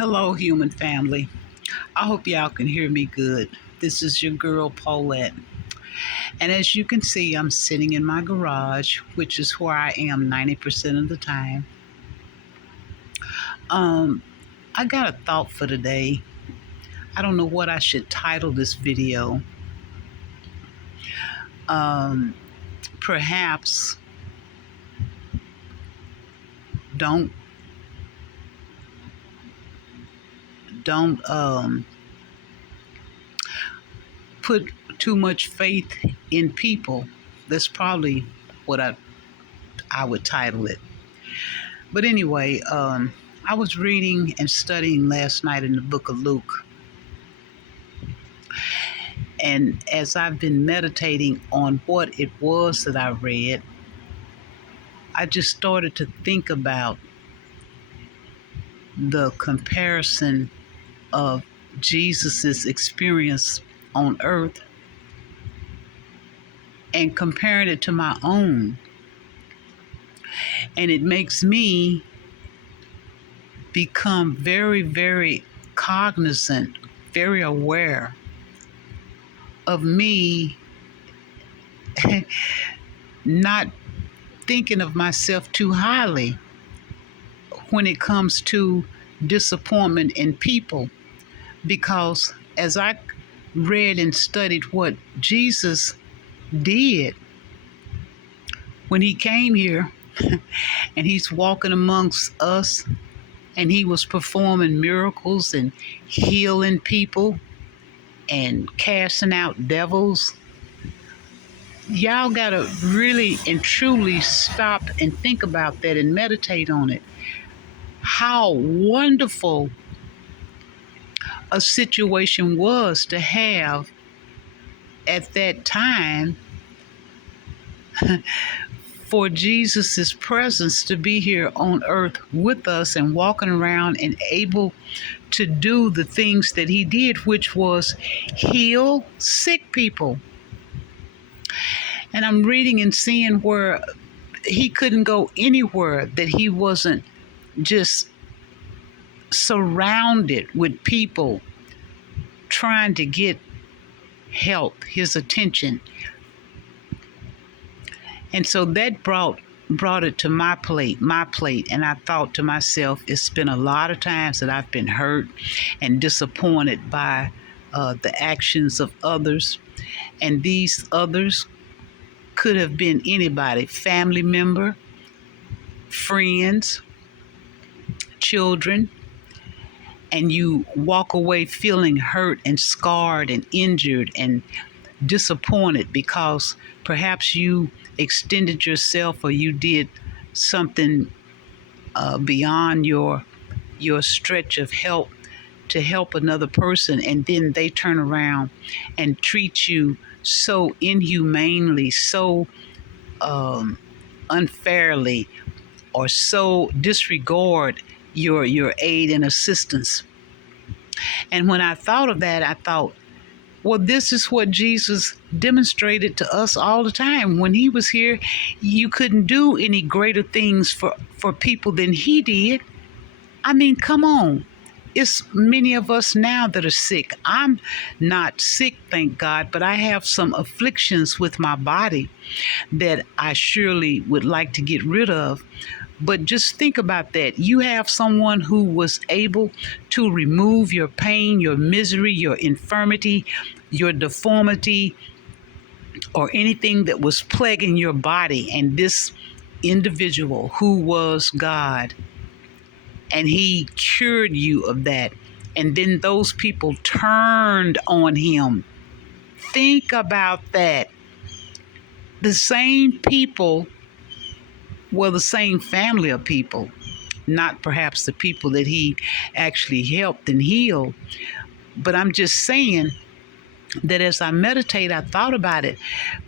Hello, human family. I hope y'all can hear me good. This is your girl, Paulette. And as you can see, I'm sitting in my garage, which is where I am 90% of the time. Um, I got a thought for today. I don't know what I should title this video. Um, Perhaps don't don't put too much faith in people. That's probably what I would title it. But anyway, I was reading and studying last night in the book of Luke. And as I've been meditating on what it was that I read, I just started to think about the comparison of Jesus's experience on earth and comparing it to my own. And it makes me become very, very cognizant, very aware of me not thinking of myself too highly when it comes to disappointment in people. Because as I read and studied what Jesus did when he came here and he's walking amongst us and he was performing miracles and healing people and casting out devils, y'all gotta really and truly stop and think about that and meditate on it. How wonderful a situation was to have at that time for Jesus's presence to be here on earth with us and walking around and able to do the things that he did, which was heal sick people. And I'm reading and seeing where he couldn't go anywhere that he wasn't just surrounded with people trying to get help, his attention. And so that brought it to my plate. And I thought to myself, it's been a lot of times that I've been hurt and disappointed by the actions of others. And these others could have been anybody, family member, friends, children. And you walk away feeling hurt and scarred and injured and disappointed because perhaps you extended yourself or you did something beyond your stretch of help to help another person, and then they turn around and treat you so inhumanely, so unfairly, or so disregard your aid and assistance. And when I thought of that, I thought, well, this is what Jesus demonstrated to us all the time. When he was here, you couldn't do any greater things for people than he did. I mean, come on. It's many of us now that are sick. I'm not sick, thank God, but I have some afflictions with my body that I surely would like to get rid of. But just think about that. You have someone who was able to remove your pain, your misery, your infirmity, your deformity, or anything that was plaguing your body. And this individual who was God, and he cured you of that. And then those people turned on him. Think about that. The same people were the same family of people, not perhaps the people that he actually helped and healed. But I'm just saying that as I meditate, I thought about it,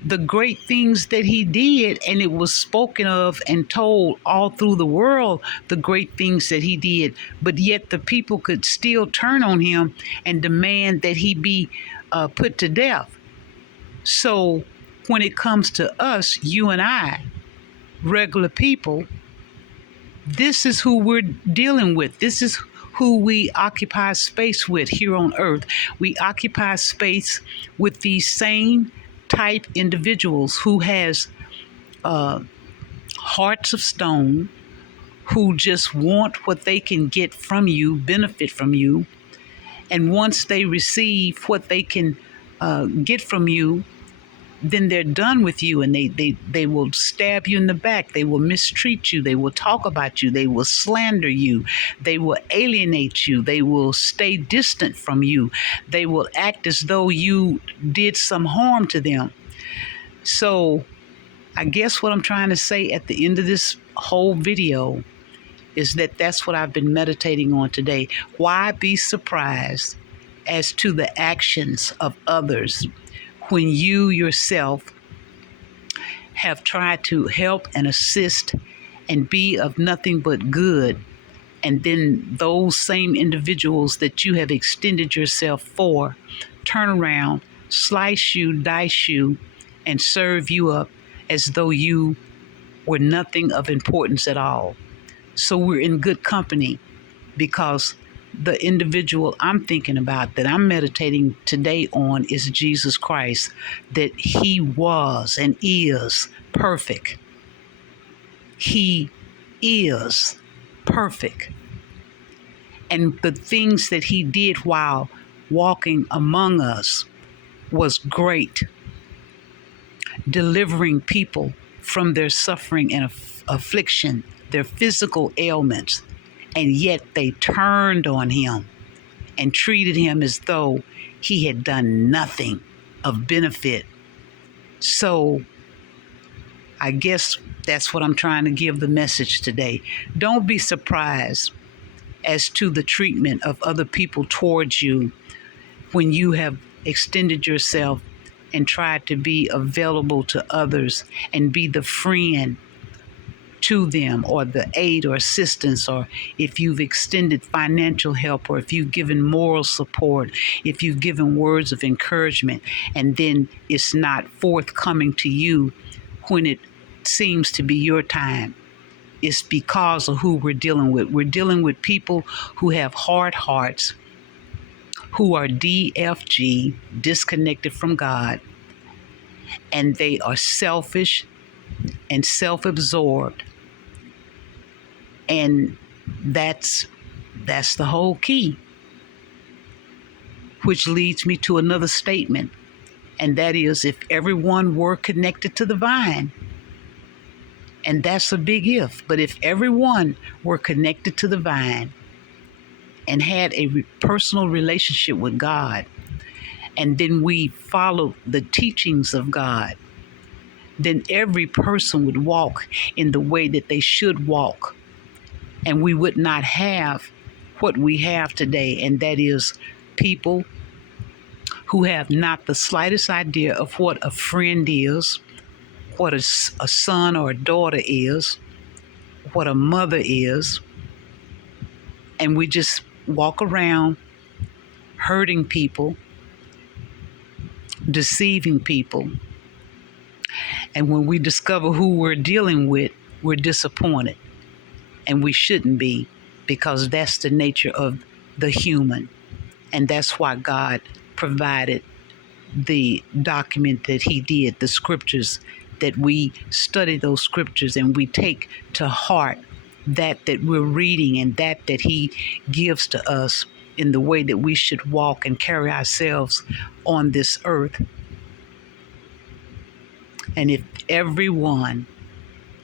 the great things that he did, and it was spoken of and told all through the world, the great things that he did, but yet the people could still turn on him and demand that he be put to death. So when it comes to us, you and I, regular people, this is who we're dealing with. This is who we occupy space with here on earth. We occupy space with these same type individuals who has hearts of stone, who just want what they can get from you, benefit from you. And once they receive what they can get from you, then they're done with you, and they will stab you in the back. They will mistreat you. They will talk about you. They will slander you. They will alienate you. They will stay distant from you. They will act as though you did some harm to them. So I guess what I'm trying to say at the end of this whole video is that that's what I've been meditating on today. Why be surprised as to the actions of others when you yourself have tried to help and assist and be of nothing but good, and then those same individuals that you have extended yourself for turn around, slice you, dice you, and serve you up as though you were nothing of importance at all. So we're in good company, because the individual I'm thinking about, that I'm meditating today on, is Jesus Christ, that he was and is perfect. He is perfect. And the things that he did while walking among us was great, delivering people from their suffering and affliction, their physical ailments, and yet they turned on him and treated him as though he had done nothing of benefit. So I guess that's what I'm trying to give the message today. Don't be surprised as to the treatment of other people towards you when you have extended yourself and tried to be available to others and be the friend to them, or the aid or assistance, or if you've extended financial help, or if you've given moral support, if you've given words of encouragement, and then it's not forthcoming to you when it seems to be your time. It's because of who we're dealing with. We're dealing with people who have hard hearts, who are DFG, disconnected from God, and they are selfish and self-absorbed. And that's the whole key, which leads me to another statement, and that is, if everyone were connected to the vine, and that's a big if, but if everyone were connected to the vine and had a personal relationship with God, and then we followed the teachings of God, then every person would walk in the way that they should walk. And we would not have what we have today, and that is people who have not the slightest idea of what a friend is, what a son or a daughter is, what a mother is, and we just walk around hurting people, deceiving people. And when we discover who we're dealing with, we're disappointed. And we shouldn't be, because that's the nature of the human. And that's why God provided the document that he did, the scriptures, that we study those scriptures and we take to heart that we're reading, and that he gives to us in the way that we should walk and carry ourselves on this earth. And if everyone,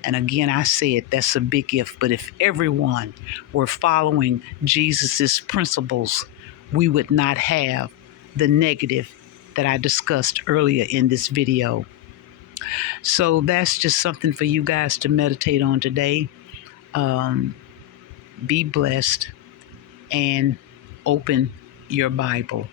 and again, I said that's a big if, but if everyone were following Jesus's principles, we would not have the negative that I discussed earlier in this video. So that's just something for you guys to meditate on today. Be blessed and open your Bible.